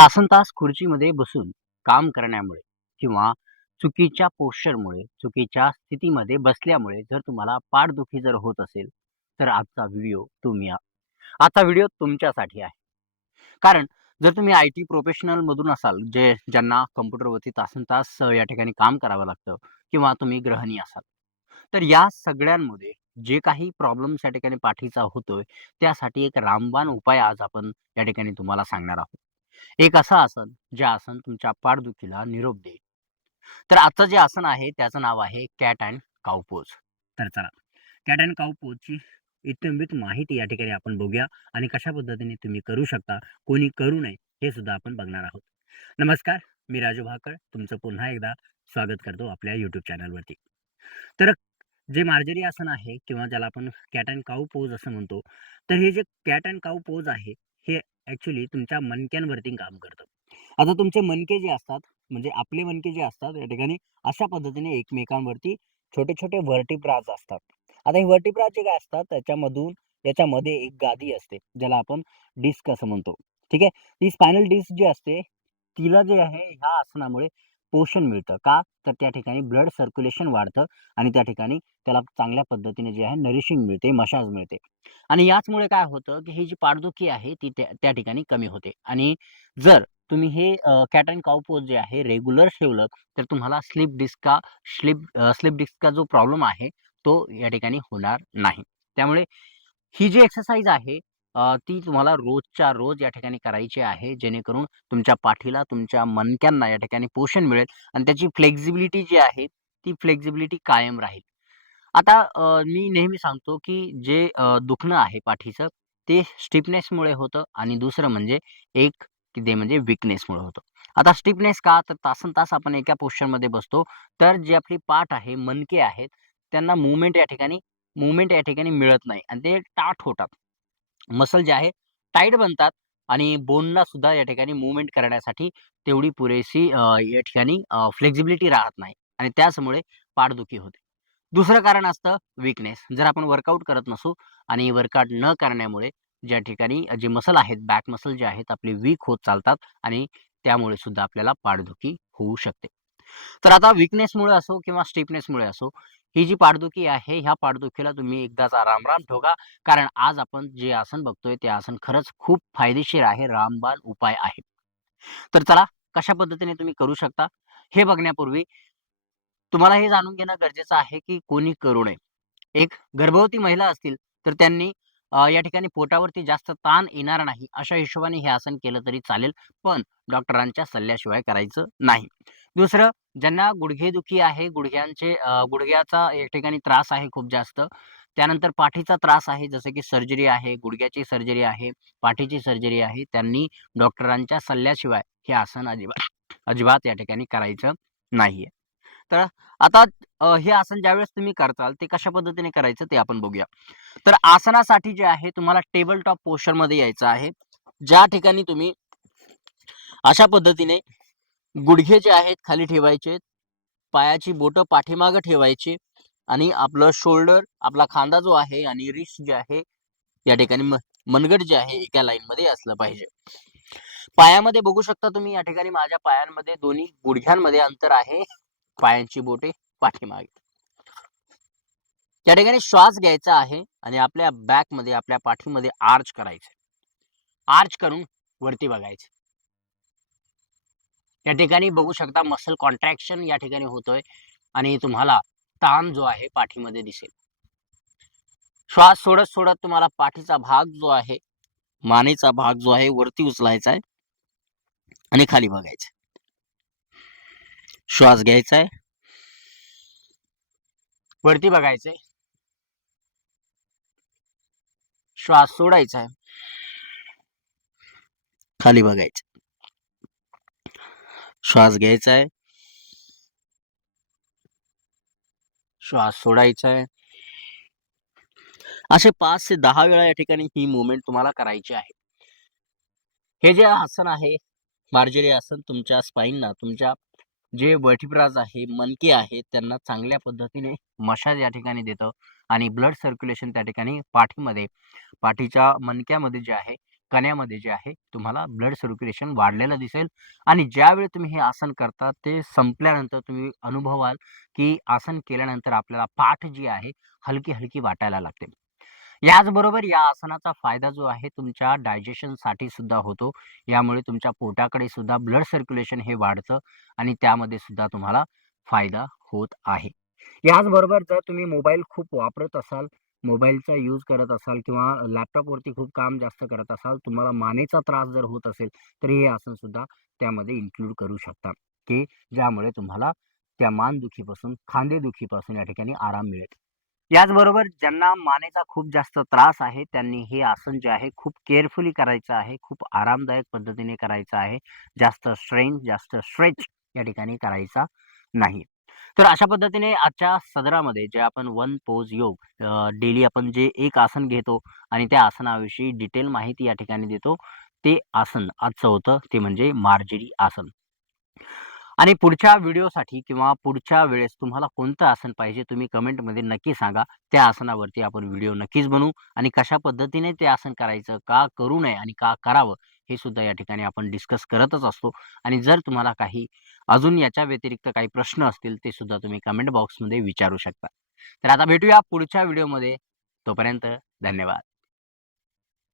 तासनतास खुर्चीमध्ये बसून काम करण्यामुळे किंवा चुकीच्या पोश्चरमुळे, चुकीच्या स्थितीमध्ये बसल्यामुळे जर तुम्हाला पाठदुखी जर होत असेल, तर आजचा व्हिडिओ तुमच्यासाठी आहे. कारण जर तुम्ही आय-टी प्रोफेशनलमधून असाल, ज्यांना कॉम्प्युटरवरती तासनतास या ठिकाणी काम करावं लागतं किंवा तुम्ही गृहिणी असाल, तर या सगळ्यांमध्ये जे काही प्रॉब्लेम्स या ठिकाणी पाठीचा होतोय, त्यासाठी एक रामबाण उपाय आज आपण या ठिकाणी तुम्हाला सांगणार आहोत. एक असं आसन, जे आसन तुमच्या पाठदुखीला निरोप देईल. तर आजचं जे आसन आहे त्याचं नाव आहे कॅट अँड काऊ पोज. तर चला, कॅट अँड काऊ पोजची इत्यंभूत माहिती या ठिकाणी आपण बघूया आणि कशा पद्धतीने तुम्ही करू शकता, कोणी करू नये हे सुद्धा आपण बघणार आहोत. नमस्कार, मी राजू भाकर तुमचं पुन्हा एकदा स्वागत करतो आपल्या YouTube चॅनलवरती. तर जे मार्जरी आसन आहे किंवा ज्याला आपण कॅट अँड काऊ पोज असं म्हणतो, तर हे जे कॅट अँड काऊ पोज आहे, हे ॲक्चुअली तुमच्या मणक्यांवरती काम करतं. आता तुमचे मणके जे असतात, म्हणजे आपले मणके जे असतात या ठिकाणी अशा पद्धतीने एकमेकांवरती छोटे-छोटे व्हर्टिब्राज असतात. आता हे व्हर्टिब्राज जे काय असतात याच्यामध्ये एक गादी असते, ज्याला आपण डिस्क असं म्हणतो. ठीक आहे. ती स्पायनल डिस्क जी असते, तिला जे आहे ह्या आसनामुळे पोषण मिळतं. का? तर त्या ठिकाणी ब्लड सर्क्युलेशन वाढतं आणि त्या ठिकाणी त्याला चांगल्या पद्धतीने जे आहे नरिशिंग मिळते, मसाज मिळते. आणि याचमुळे काय होतं, की ही जी पाठदुखी आहे ती त्या त्या ठिकाणी कमी होते. आणि जर तुम्ही हे कॅट अँड काऊ पोज जे आहे रेग्युलर ठेवलं, तर तुम्हाला स्लिप डिस्कचा जो प्रॉब्लेम आहे, तो या ठिकाणी होणार नाही. त्यामुळे ही जी एक्सरसाइज आहे ती तुम्हाला रोजच्या रोज या ठिकाणी करायची आहे, जेणेकरून तुमच्या पाठीला, तुमच्या मणक्यांना या ठिकाणी पोषण मिळेल आणि त्याची फ्लेक्सिबिलिटी जी आहे, ती फ्लेक्सिबिलिटी कायम राहील. आता मी नेहमी सांगतो, की जे दुखणं आहे पाठीचं, ते स्टिफनेसमुळे होतं आणि दुसरं म्हणजे एक की ते म्हणजे वीकनेसमुळे होतं. आता स्टिफनेस का? तर तासनतास आपण एका पोश्चरमध्ये बसतो, तर जी आपली पाठ आहे, मणके आहेत, त्यांना मूव्हमेंट या ठिकाणी मिळत नाही आणि ते टाठ होतात. मसल जे आहे टाईट बनतात आणि बोनला सुद्धा या ठिकाणी मूव्हमेंट करण्यासाठी तेवढी पुरेशी या ठिकाणी फ्लेक्सिबिलिटी राहत नाही आणि त्याचमुळे पाठदुखी होते. दुसरं कारण असतं वीकनेस. जर आपण वर्कआउट करत नसू आणि वर्कआउट न करण्यामुळे ज्या ठिकाणी जे मसल आहेत, बॅक मसल जे आहेत आपले वीक होत चालतात आणि त्यामुळे सुद्धा आपल्याला पाठदुखी होऊ शकते. तर आता वीकनेसमुळे असो किंवा स्टिफनेसमुळे असो, ही जी पाठदुखी आहे, ह्या पाठदुखीला तुम्ही एकदाचा रामराम ठोका. कारण आज आपण जे आसन बघतोय, ते आसन खरंच खूप फायदेशीर आहे, रामबाण उपाय आहे. तर चला, कशा पद्धतीने तुम्ही करू शकता, हे बघण्यापूर्वी तुम्हाला हे जाणून घेणं गरजेचं आहे, की कोणी करू नये. एक गर्भवती महिला असतील, तर त्यांनी या ठिकाणी पोटावरती जास्त ताण येणार नाही, अशा हिशोबाने हे आसन केलं तरी चालेल, पण डॉक्टरांच्या सल्ल्याशिवाय करायचं नाही. दुसरं, ज्यांना गुडघेदुखी आहे, गुडघ्याचा या ठिकाणी त्रास आहे खूप जास्त, त्यानंतर पाठीचा त्रास आहे, जसं की सर्जरी आहे, गुडघ्याची सर्जरी आहे, पाठीची सर्जरी आहे, त्यांनी डॉक्टरांच्या सल्ल्याशिवाय हे आसन अजिबात या ठिकाणी करायचं नाहीये. तर आता हे आसन ज्यावेळेस तुम्ही करताल, ते कशा पद्धतीने करायचं ते आपण बघूया. तर आसनासाठी जे आहे तुम्हाला टेबल टॉप पोश्चरमध्ये यायचं आहे. ज्या ठिकाणी तुम्ही अशा पद्धतीने गुडघे जे आहेत खाली ठेवायचे, पायाची बोटं पाठीमागं ठेवायची आणि आपलं शोल्डर, आपला खांदा जो आहे आणि रिस्ट जे आहे, या ठिकाणी मनगट जे आहे एका लाईनमध्ये असलं पाहिजे. पायामध्ये बघू शकता तुम्ही या ठिकाणी माझ्या पायांमध्ये दोन्ही गुडघ्यांमध्ये अंतर आहे. पायांची बोटे पाठीमागे. त्या ठिकाणी श्वास घ्यायचा आहे आणि आपल्या बॅकमध्ये, आपल्या पाठीमध्ये आर्च करायचं. आर्च करून वरती बघायचं. या ठिकाणी बघू शकता मसल कॉन्ट्रॅक्शन या ठिकाणी होतोय आणि तुम्हाला ताण जो आहे पाठीमध्ये दिसेल. श्वास सोडत-सोडत तुम्हाला पाठीचा भाग जो आहे, मानेचा भाग जो आहे वरती उचलायचा आहे आणि खाली बघायचं. श्वास घ्यायचा आहे, वरती बघायचंय. श्वास सोडायचा आहे, खाली बघायचं. श्वास घ्यायचा आहे, श्वास सोडायचा आहे. असे 5 ते 10 वेळा या ठिकाणी ही मूव्हमेंट तुम्हाला करायची आहे. हे जे आसन आहे, मार्जरी आसन तुमच्या स्पाईनला, तुमच्या जे व्हर्टिब्राज आहे, मणके आहेत, त्यांना चांगल्या पद्धतीने मसाज या ठिकाणी देतं आणि ब्लड सर्क्युलेशन त्या ठिकाणी पाठीच्या मणक्यामध्ये जे आहे, कण्यामध्ये जे आहे तुम्हाला ब्लड सर्क्युलेशन वाढलेलं दिसेल आणि ज्यावेळी तुम्ही हे आसन करता ते संपल्यानंतर तुम्ही अनुभवाल, की आसन केल्यानंतर आपल्याला पाठ जी आहे हलकी-हलकी वाटायला लागते. याचबरोबर या आसनाचा फायदा जो आहे तुमच्या डायजेशनसाठी सुद्धा होतो. यामुळे तुमच्या पोटाकडे सुद्धा ब्लड सर्क्युलेशन हे वाढतं आणि त्यामध्ये सुद्धा तुम्हाला फायदा होत आहे. याचबरोबर जर तुम्ही मोबाईल खूप वापरत असाल, मोबाईलचा यूज करत असाल किंवा लॅपटॉपवरती खूप काम जास्त करत असाल, तुम्हाला मानेचा त्रास जर होत असेल, तर हे आसन सुद्धा त्यामध्ये इन्क्लूड करू शकता, की ज्यामुळे तुम्हाला त्या मानदुखीपासून, खांदेदुखीपासून या ठिकाणी आराम मिळेल. याचबरोबर ज्यांना मानेचा खूप जास्त त्रास आहे, त्यांनी हे आसन जे आहे खूप केअरफुली करायचं आहे. खूप आरामदायक पद्धतीने करायचं आहे. जास्त स्ट्रेन, जास्त स्ट्रेच या ठिकाणी करायचा नाही. तर अशा पद्धतीने आजच्या सदरामध्ये जे आपण वन पोज योग डेली आपण जे एक आसन घेतो आणि त्या आसनाविषयी डिटेल माहिती या ठिकाणी देतो. ते आसन आजचं होतं ते म्हणजे मार्जरी आसन. आणि पुढच्या व्हिडिओसाठी किंवा पुढच्या वेळेस तुम्हाला कोणतं आसन पाहिजे तुम्ही कमेंटमध्ये नक्की सांगा. त्या आसनावरती आपण व्हिडिओ नक्कीच बनवू आणि कशा पद्धतीने ते आसन करायचं, का करू नये आणि का करावं, हे सुद्धा या ठिकाणी आपण डिस्कस करतच असतो. आणि जर तुम्हाला काही अजून याच्या व्यतिरिक्त काही प्रश्न असतील, ते सुद्धा तुम्ही कमेंट बॉक्समध्ये विचारू शकता. तर आता भेटूया पुढच्या व्हिडिओमध्ये. तोपर्यंत धन्यवाद.